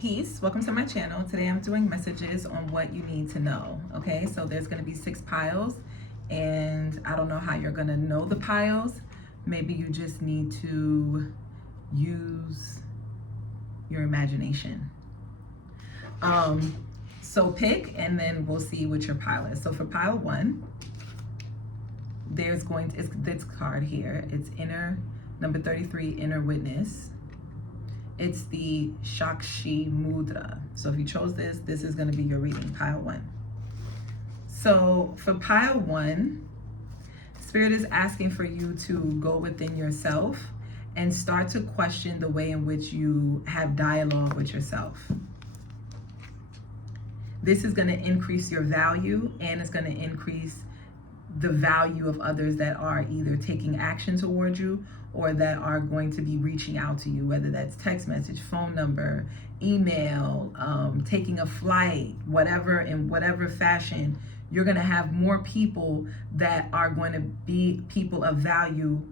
Peace, welcome to my channel. Today I'm doing messages on what you need to know. Okay, so there's going to be 6 piles, and I don't know how you're going to know the piles. Maybe you just need to use your imagination. So pick, and then we'll see what your pile is. So for pile 1, there's going to, it's this card here. It's inner, number 33, inner witness. It's the Shakshi Mudra. So if you chose this, this is going to be your reading, pile 1. So for pile 1, Spirit is asking for you to go within yourself and start to question the way in which you have dialogue with yourself. This is going to increase your value, and it's going to increase the value of others that are either taking action towards you or that are going to be reaching out to you, whether that's text message, phone number, email, taking a flight, whatever, in whatever fashion. You're going to have more people that are going to be people of value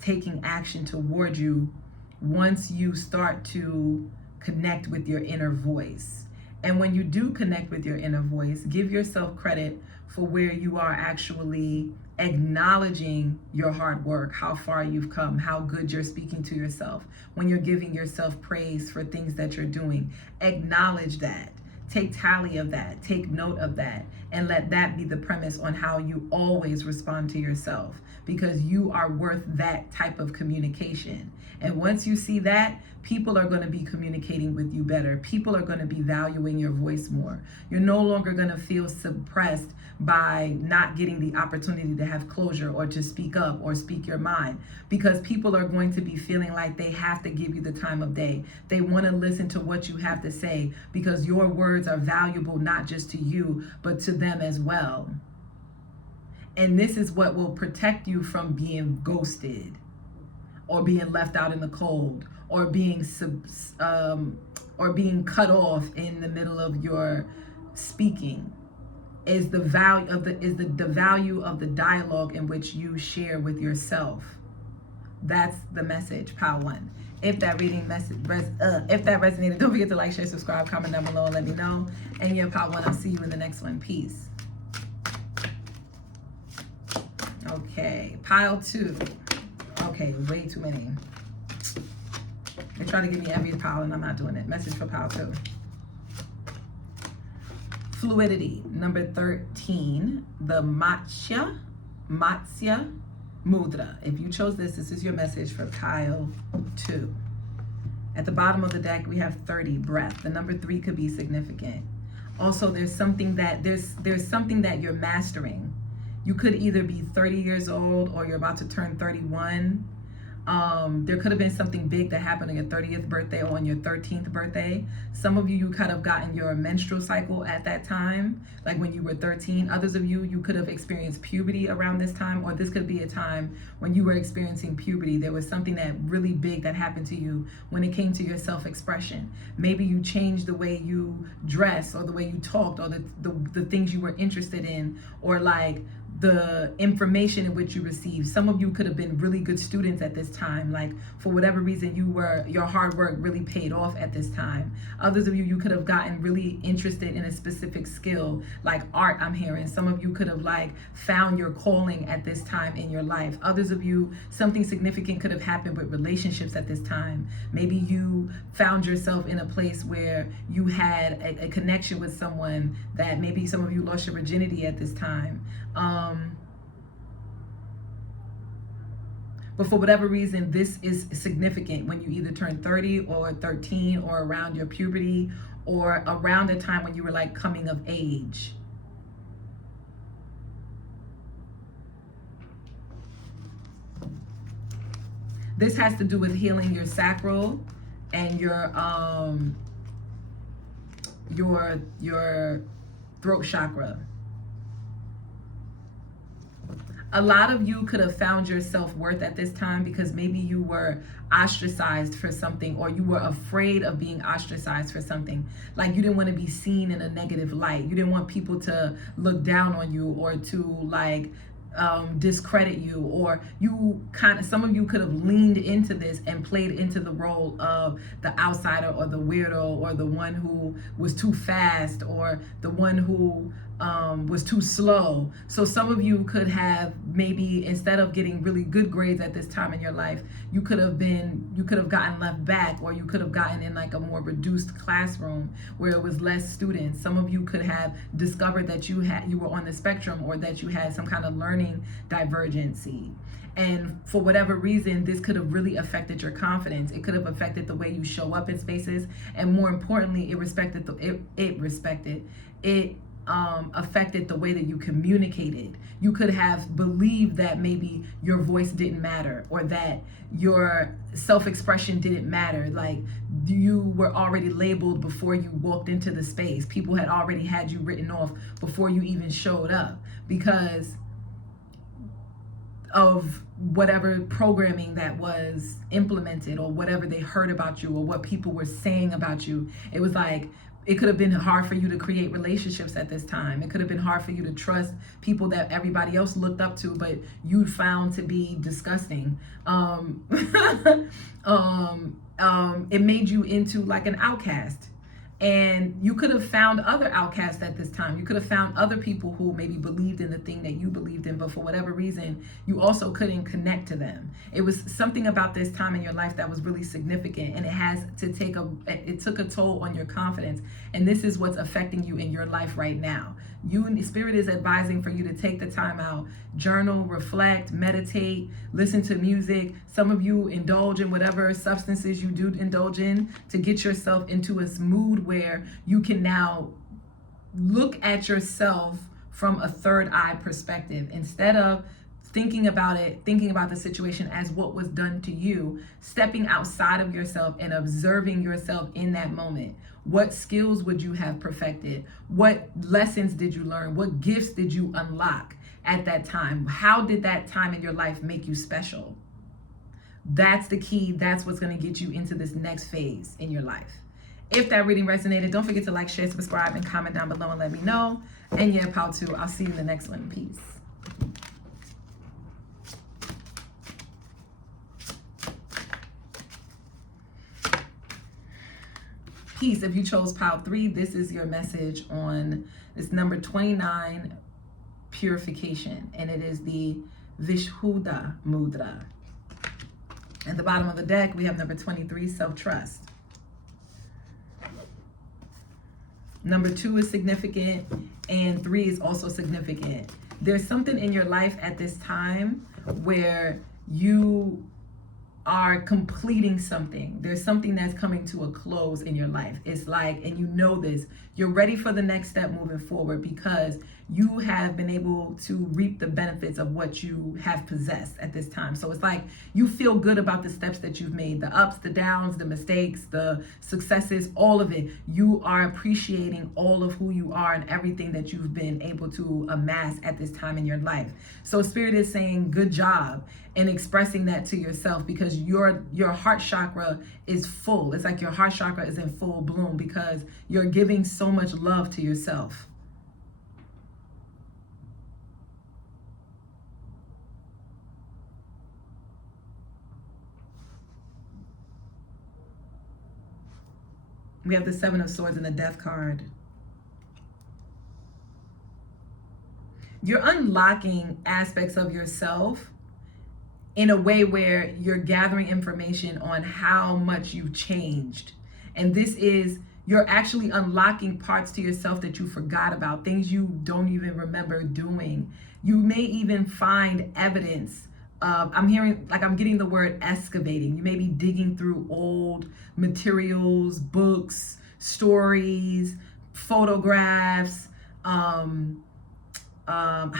taking action towards you once you start to connect with your inner voice. And when you do connect with your inner voice, give yourself credit for where you are actually acknowledging your hard work, how far you've come, how good you're speaking to yourself. When you're giving yourself praise for things that you're doing, acknowledge that. Take tally of that, take note of that, and let that be the premise on how you always respond to yourself, because you are worth that type of communication. And once you see that, people are going to be communicating with you better. People are going to be valuing your voice more. You're no longer going to feel suppressed by not getting the opportunity to have closure or to speak up or speak your mind, because people are going to be feeling like they have to give you the time of day. They want to listen to what you have to say because your words are valuable not just to you, but to them as well. And this is what will protect you from being ghosted or being left out in the cold or being cut off in the middle of your speaking. Is the value of the value of the dialogue in which you share with yourself. That's the message, pile 1. If that reading if that resonated, don't forget to like, share, subscribe, comment down below, and let me know. And yeah, pile 1, I'll see you in the next one. Peace. Okay, pile 2. Okay, way too many. They try to give me every pile, and I'm not doing it. Message for pile 2. Fluidity, number 13, the Matsya Mudra. If you chose this, this is your message for pile 2. At the bottom of the deck, we have 30, breath. The number 3 could be significant. Also, there's something that you're mastering. You could either be 30 years old or you're about to turn 31. There could have been something big that happened on your 30th birthday or on your 13th birthday. Some of you could have gotten your menstrual cycle at that time, like when you were 13. Others of you could have experienced puberty around this time, or this could be a time when you were experiencing puberty. There was something that really big that happened to you when it came to your self-expression. Maybe you changed the way you dress or the way you talked or the things you were interested in, or like the information in which you received. Some of you could have been really good students at this time, like for whatever reason your hard work really paid off at this time. Others of you could have gotten really interested in a specific skill, like art, I'm hearing. Some of you could have like found your calling at this time in your life. Others of you, something significant could have happened with relationships at this time. Maybe you found yourself in a place where you had a connection with someone that maybe some of you lost your virginity at this time. But for whatever reason, this is significant when you either turn 30 or 13 or around your puberty or around the time when you were like coming of age. This has to do with healing your sacral and your throat chakra. A lot of you could have found your self-worth at this time because maybe you were ostracized for something, or you were afraid of being ostracized for something. Like you didn't want to be seen in a negative light. You didn't want people to look down on you or to like discredit you, or some of you could have leaned into this and played into the role of the outsider or the weirdo or the one who was too fast or the one who was too slow. So some of you could have, maybe instead of getting really good grades at this time in your life, you could have gotten left back, or you could have gotten in like a more reduced classroom where it was less students. Some of you could have discovered that you were on the spectrum, or that you had some kind of learning divergency. And for whatever reason, this could have really affected your confidence. It could have affected the way you show up in spaces, and more importantly, it affected the way that you communicated. You could have believed that maybe your voice didn't matter, or that your self-expression didn't matter. Like, you were already labeled before you walked into the space. People had already had you written off before you even showed up, because of whatever programming that was implemented, or whatever they heard about you, or what people were saying about you. It was like, it could have been hard for you to create relationships at this time. It could have been hard for you to trust people that everybody else looked up to, but you found to be disgusting. It made you into like an outcast. And you could have found other outcasts at this time. You could have found other people who maybe believed in the thing that you believed in, but for whatever reason, you also couldn't connect to them. It was something about this time in your life that was really significant, and it took a toll on your confidence. And this is what's affecting you in your life right now. Spirit is advising for you to take the time out, journal, reflect, meditate, listen to music. Some of you indulge in whatever substances you do indulge in to get yourself into a mood where you can now look at yourself from a third eye perspective. Instead of thinking about the situation as what was done to you, stepping outside of yourself and observing yourself in that moment. What skills would you have perfected? What lessons did you learn? What gifts did you unlock at that time? How did that time in your life make you special? That's the key. That's what's going to get you into this next phase in your life. If that reading resonated, don't forget to like, share, subscribe, and comment down below and let me know. And yeah, pal too. I'll see you in the next one. Peace. Peace. If you chose pile 3, this is your message on this number 29, purification, and it is the Vishuddha Mudra. At the bottom of the deck, we have number 23, self-trust. Number 2 is significant, and 3 is also significant. There's something in your life at this time where you are completing something. There's something that's coming to a close in your life. It's like, and you know this, you're ready for the next step moving forward, because you have been able to reap the benefits of what you have possessed at this time. So it's like you feel good about the steps that you've made, the ups, the downs, the mistakes, the successes, all of it. You are appreciating all of who you are and everything that you've been able to amass at this time in your life. So Spirit is saying good job in expressing that to yourself, because your heart chakra is full. It's like your heart chakra is in full bloom because you're giving so much love to yourself. We have the 7 of Swords and the Death card. You're unlocking aspects of yourself in a way where you're gathering information on how much you've changed. And this is, you're actually unlocking parts to yourself that you forgot about, things you don't even remember doing. You may even find evidence of, I'm getting the word excavating. You may be digging through old materials, books, stories, photographs. I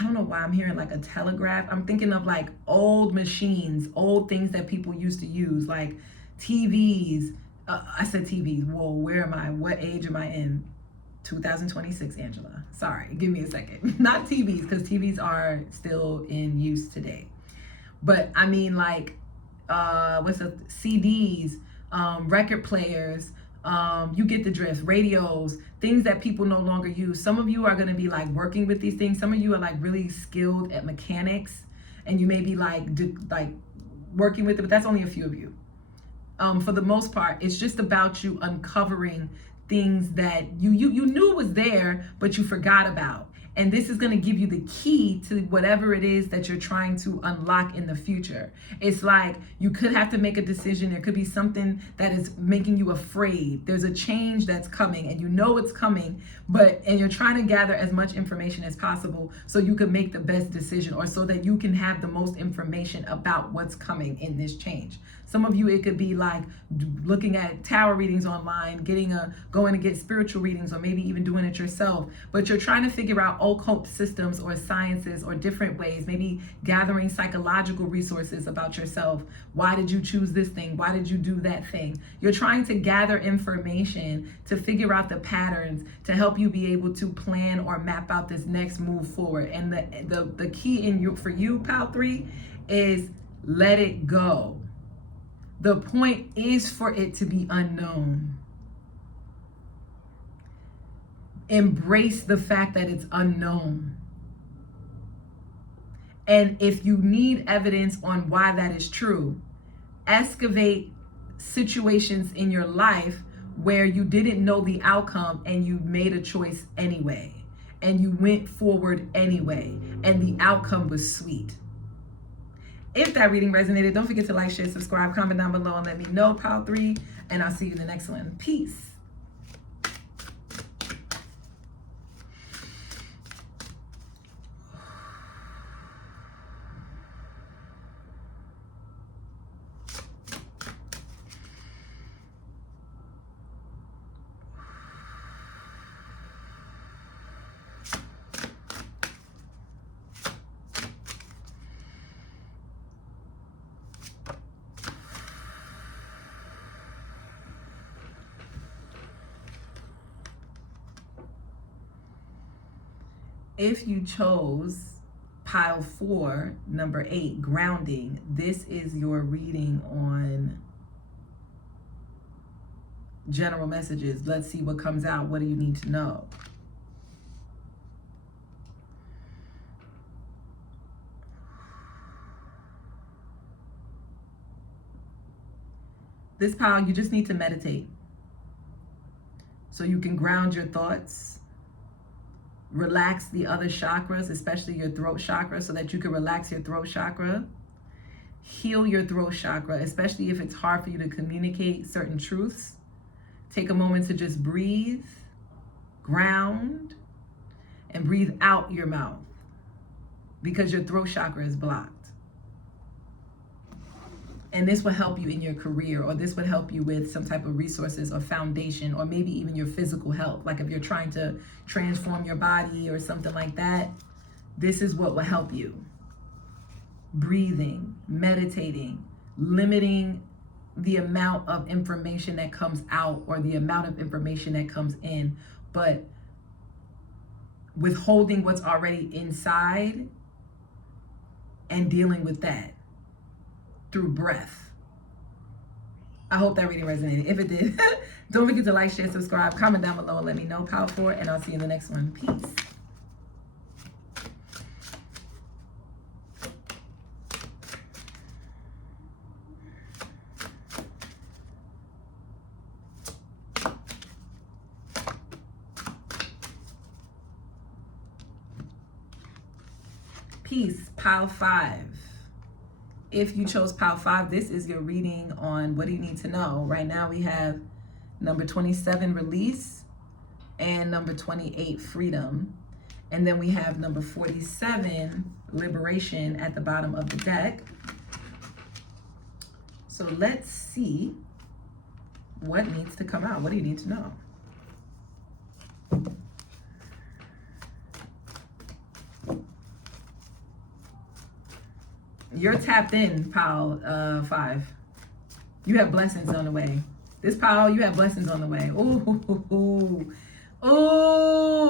don't know why I'm hearing like a telegraph. I'm thinking of like old machines, old things that people used to use, like TVs. I said TVs. Whoa, where am I? What age am I in? 2026, Angela. Sorry, give me a second. Not TVs, because TVs are still in use today. But I mean, like, CDs, record players, You get the drift. Radios, things that people no longer use. Some of you are going to be like working with these things. Some of you are like really skilled at mechanics, and you may be like working with it, but that's only a few of you. For the most part, it's just about you uncovering things that you knew was there, but you forgot about. And this is going to give you the key to whatever it is that you're trying to unlock in the future. It's like you could have to make a decision. There could be something that is making you afraid. There's a change that's coming and you know it's coming, and you're trying to gather as much information as possible so you can make the best decision, or so that you can have the most information about what's coming in this change. Some of you, it could be like looking at tarot readings online, going to get spiritual readings, or maybe even doing it yourself. But you're trying to figure out occult systems or sciences or different ways, maybe gathering psychological resources about yourself. Why did you choose this thing? Why did you do that thing? You're trying to gather information to figure out the patterns to help you be able to plan or map out this next move forward. And the key for you, Pal 3, is let it go. The point is for it to be unknown. Embrace the fact that it's unknown. And if you need evidence on why that is true, excavate situations in your life where you didn't know the outcome and you made a choice anyway, and you went forward anyway, and the outcome was sweet. If that reading resonated, don't forget to like, share, subscribe, comment down below, and let me know, Pal 3, and I'll see you in the next one. Peace. If you chose pile 4, number 8, grounding, this is your reading on general messages. Let's see what comes out. What do you need to know? This pile, you just need to meditate so you can ground your thoughts. Relax the other chakras, especially your throat chakra, so that you can relax your throat chakra. Heal your throat chakra, especially if it's hard for you to communicate certain truths. Take a moment to just breathe, ground, and breathe out your mouth because your throat chakra is blocked. And this will help you in your career, or this would help you with some type of resources or foundation, or maybe even your physical health. Like if you're trying to transform your body or something like that, this is what will help you. Breathing, meditating, limiting the amount of information that comes out or the amount of information that comes in, but withholding what's already inside and dealing with that through breath. I hope that reading resonated. If it did, don't forget to like, share, subscribe, comment down below, and let me know, Pal 4, and I'll see you in the next one. Peace. Peace, Pile 5. If you chose pile 5, this is your reading on what do you need to know. Right now we have number 27, release, and number 28, freedom. And then we have number 47, liberation, at the bottom of the deck. So let's see what needs to come out. What do you need to know? You're tapped in, pile 5. You have blessings on the way. This pile, you have blessings on the way. Ooh,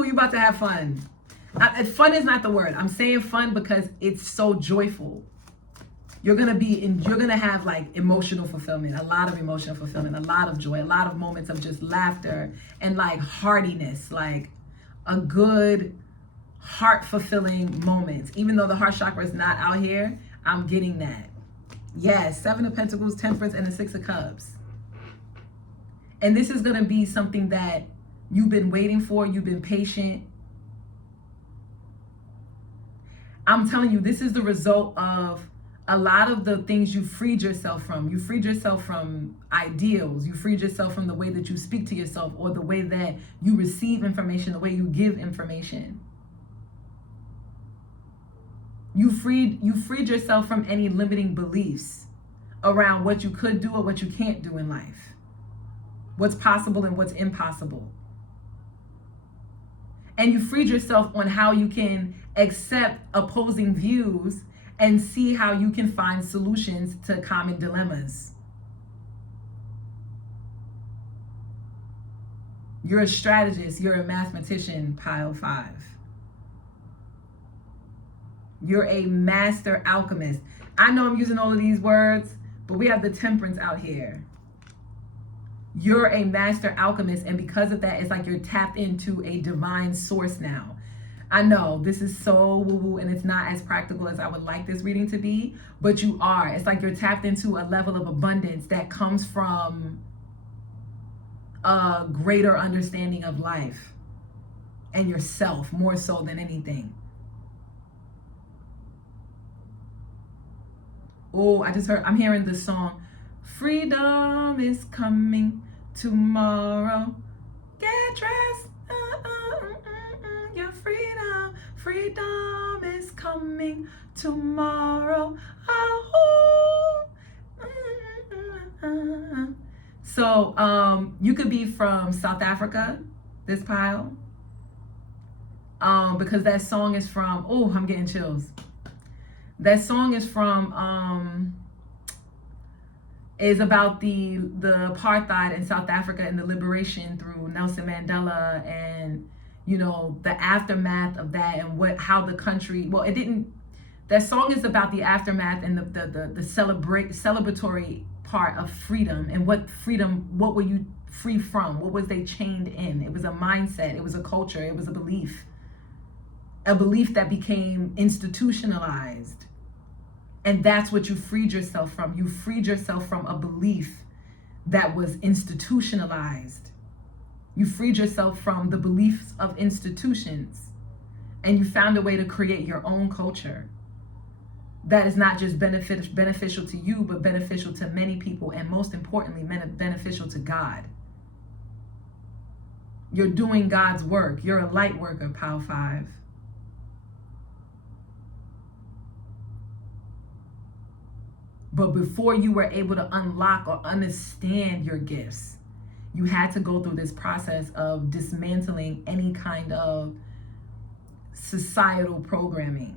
you about to have fun. Fun is not the word. I'm saying fun because it's so joyful. You're gonna have like emotional fulfillment, a lot of emotional fulfillment, a lot of joy, a lot of moments of just laughter and like heartiness, like a good heart fulfilling moments. Even though the heart chakra is not out here, I'm getting that. Yes, 7 of Pentacles, Temperance, and the 6 of Cups. And this is gonna be something that you've been waiting for, you've been patient. I'm telling you, this is the result of a lot of the things you freed yourself from. You freed yourself from ideals. You freed yourself from the way that you speak to yourself or the way that you receive information, the way you give information. You freed yourself from any limiting beliefs around what you could do or what you can't do in life. What's possible and what's impossible. And you freed yourself on how you can accept opposing views and see how you can find solutions to common dilemmas. You're a strategist, you're a mathematician, pile 5. You're a master alchemist. I know I'm using all of these words, but we have the Temperance out here. You're a master alchemist, and because of that, it's like you're tapped into a divine source now. I know this is so woo-woo and it's not as practical as I would like this reading to be, but you are. It's like you're tapped into a level of abundance that comes from a greater understanding of life and yourself more so than anything. Oh, I'm hearing the song, freedom is coming tomorrow. Get dressed. Your freedom is coming tomorrow. So you could be from South Africa, this pile, because that song is from, oh, I'm getting chills. That song is from is about the apartheid in South Africa and the liberation through Nelson Mandela, and you know, the aftermath of that, and how the country, well, it didn't, that song is about the aftermath and the celebratory part of freedom, and what were you free from? What was they chained in? It was a mindset, it was a culture, it was a belief that became institutionalized. And that's what you freed yourself from. You freed yourself from a belief that was institutionalized. You freed yourself from the beliefs of institutions, and you found a way to create your own culture that is not just beneficial to you, but beneficial to many people, and most importantly, beneficial to God. You're doing God's work. You're a light worker, pile 5. But before you were able to unlock or understand your gifts, you had to go through this process of dismantling any kind of societal programming.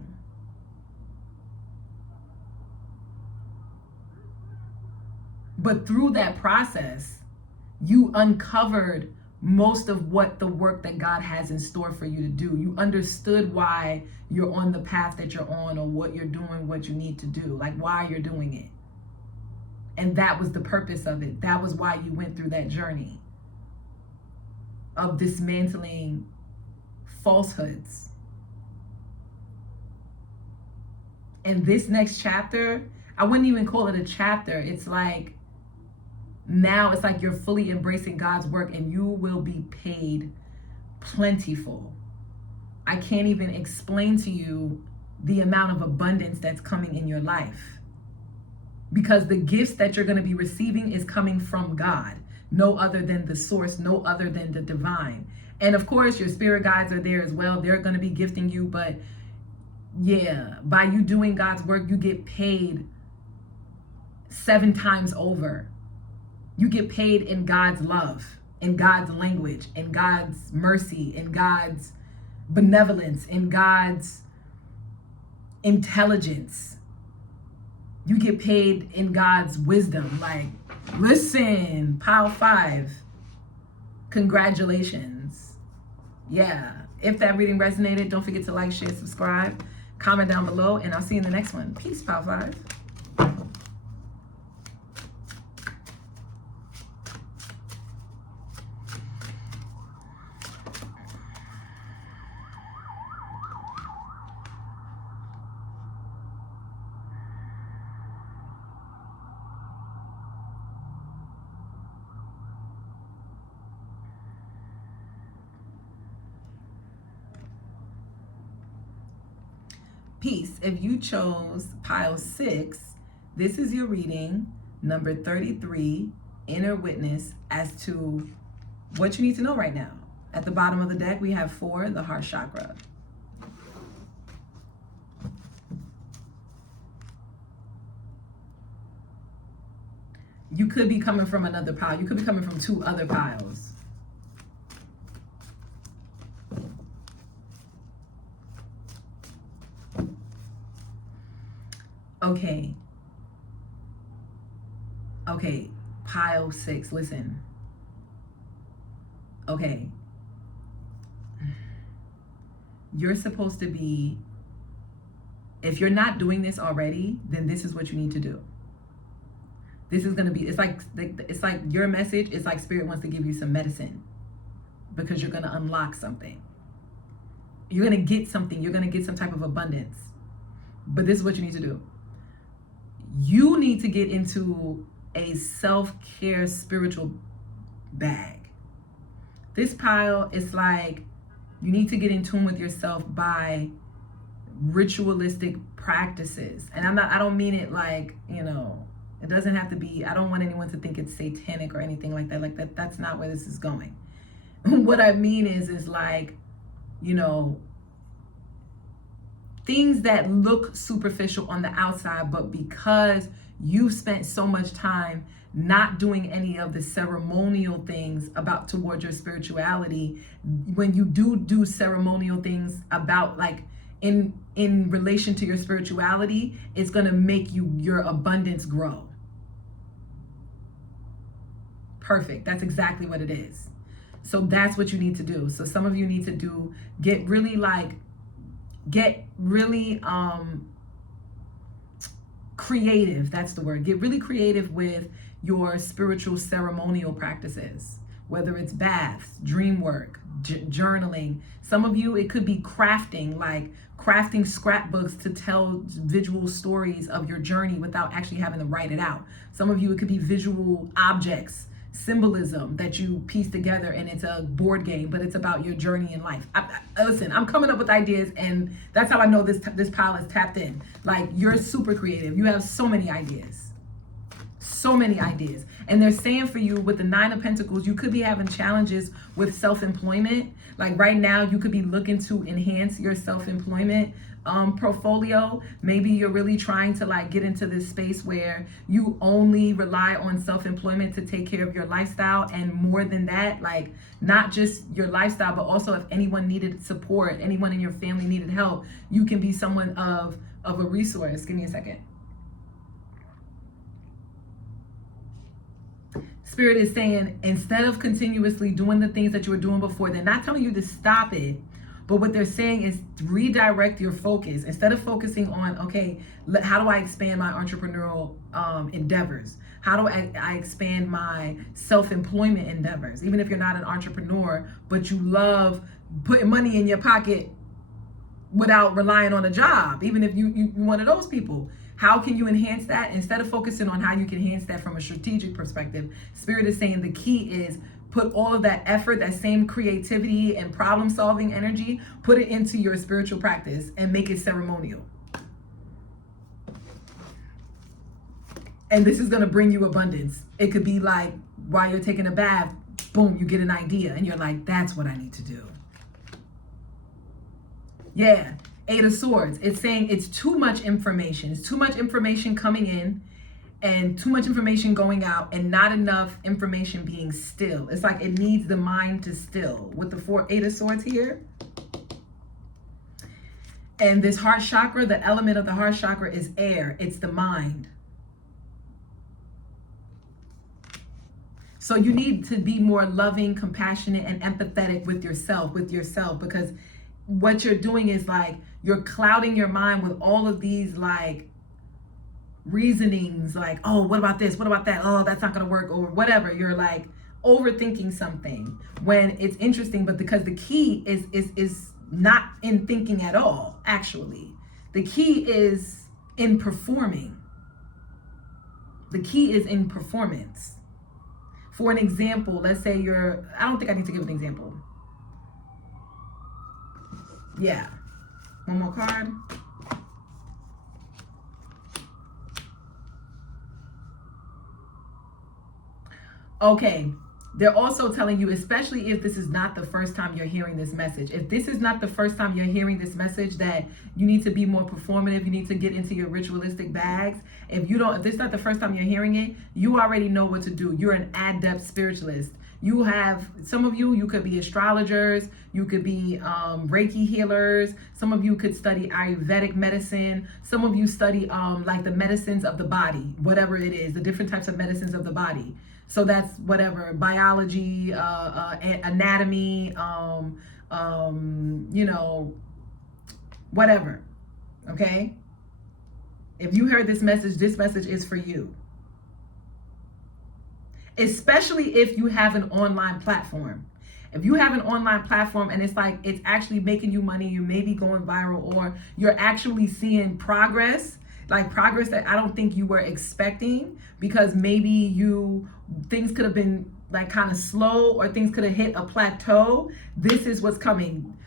But through that process, you uncovered most of what the work that God has in store for you to do. You understood why you're on the path that you're on, or what you're doing, what you need to do, like why you're doing it. And that was the purpose of it. That was why you went through that journey of dismantling falsehoods. And this next chapter, I wouldn't even call it a chapter. It's like, now it's like you're fully embracing God's work, and you will be paid plentiful. I can't even explain to you the amount of abundance that's coming in your life, because the gifts that you're going to be receiving is coming from God, no other than the source, no other than the divine. And of course, your spirit guides are there as well. They're going to be gifting you, but yeah, by you doing God's work, you get paid 7 times over. You get paid in God's love, in God's language, in God's mercy, in God's benevolence, in God's intelligence. You get paid in God's wisdom. Like, listen, pile 5, congratulations. Yeah, if that reading resonated, don't forget to like, share, subscribe, comment down below, and I'll see you in the next one. Peace, pile 5. Peace. If you chose pile 6, this is your reading, number 33, Inner Witness, as to what you need to know right now. At the bottom of the deck, we have 4, the heart chakra. You could be coming from another pile. You could be coming from 2 other piles. Okay. Okay, pile 6, listen. Okay. You're supposed to be, if you're not doing this already, then this is what you need to do. This is going to be, it's like your message, it's like Spirit wants to give you some medicine because you're going to unlock something. You're going to get something. You're going to get some type of abundance. But this is what you need to do. You need to get into a self-care spiritual bag. This pile is like you need to get in tune with yourself by ritualistic practices. And I don't mean it like, it doesn't have to be, I don't want anyone to think it's satanic or anything like that. That's not where this is going. What I mean is like, things that look superficial on the outside, but because you've spent so much time not doing any of the ceremonial things towards your spirituality, when you do ceremonial things about like in relation to your spirituality, it's going to make your abundance grow. Perfect. That's exactly what it is. So that's what you need to do. So some of you need to get really creative. That's the word. Get really creative with your spiritual ceremonial practices, whether it's baths, dream work, journaling. Some of you, it could be crafting, like crafting scrapbooks to tell visual stories of your journey without actually having to write it out. Some of you, it could be visual objects, symbolism that you piece together, and it's a board game, but it's about your journey in life. Listen, I'm coming up with ideas, and that's how I know this pile is tapped in. Like, you're super creative. You have so many ideas. So many ideas. And they're saying for you with the 9 of Pentacles, you could be having challenges with self-employment. Like right now, you could be looking to enhance your self-employment portfolio. Maybe you're really trying to like get into this space where you only rely on self-employment to take care of your lifestyle, and more than that, like not just your lifestyle, but also if anyone needed support, anyone in your family needed help, you can be someone of a resource. Give me a second. Spirit is saying, instead of continuously doing the things that you were doing before, they're not telling you to stop it, but what they're saying is redirect your focus. Instead of focusing on, okay, how do I expand my entrepreneurial endeavors? How do I expand my self-employment endeavors? Even if you're not an entrepreneur, but you love putting money in your pocket without relying on a job, even if you're one of those people. How can you enhance that? Instead of focusing on how you can enhance that from a strategic perspective, Spirit is saying the key is put all of that effort, that same creativity and problem-solving energy, put it into your spiritual practice and make it ceremonial. And this is going to bring you abundance. It could be like while you're taking a bath, boom, you get an idea and you're like, that's what I need to do. Yeah. 8 of Swords. It's saying it's too much information. It's too much information coming in and too much information going out and not enough information being still. It's like it needs the mind to still. With the 8 of Swords here. And this heart chakra, the element of the heart chakra is air. It's the mind. So you need to be more loving, compassionate, and empathetic with yourself, because what you're doing is like you're clouding your mind with all of these like reasonings like, oh, what about this? What about that? Oh, that's not going to work, or whatever. You're like overthinking something when it's interesting, but because the key is not in thinking at all, actually. The key is in performing. The key is in performance. For an example, let's say I don't think I need to give an example. Yeah. One more card. Okay. They're also telling you, especially if this is not the first time you're hearing this message. If this is not the first time you're hearing this message, that you need to be more performative, you need to get into your ritualistic bags. If this is not the first time you're hearing it, you already know what to do. You're an adept spiritualist. You have, some of you could be astrologers, you could be Reiki healers, some of you could study Ayurvedic medicine, some of you study like the medicines of the body, whatever it is, the different types of medicines of the body. So that's whatever, biology, anatomy, whatever, okay? If you heard this message is for you. Especially if you have an online platform. If you have an online platform and it's like, it's actually making you money, you may be going viral, or you're actually seeing progress, like progress that I don't think you were expecting, because maybe things could have been like kind of slow, or things could have hit a plateau. This is what's coming.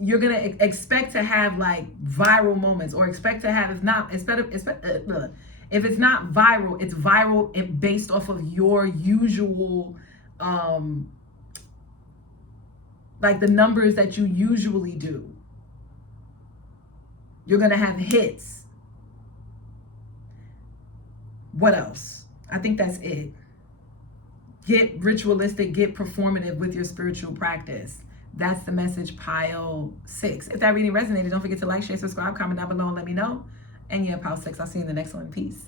You're going to expect to have like viral moments, or expect to have, if it's not viral, it's viral based off of your usual, like the numbers that you usually do. You're going to have hits. What else? I think that's it. Get ritualistic, get performative with your spiritual practice. That's the message, pile 6. If that reading resonated, don't forget to like, share, subscribe, comment down below, and let me know. And yeah, pile 6. I'll see you in the next one. Peace.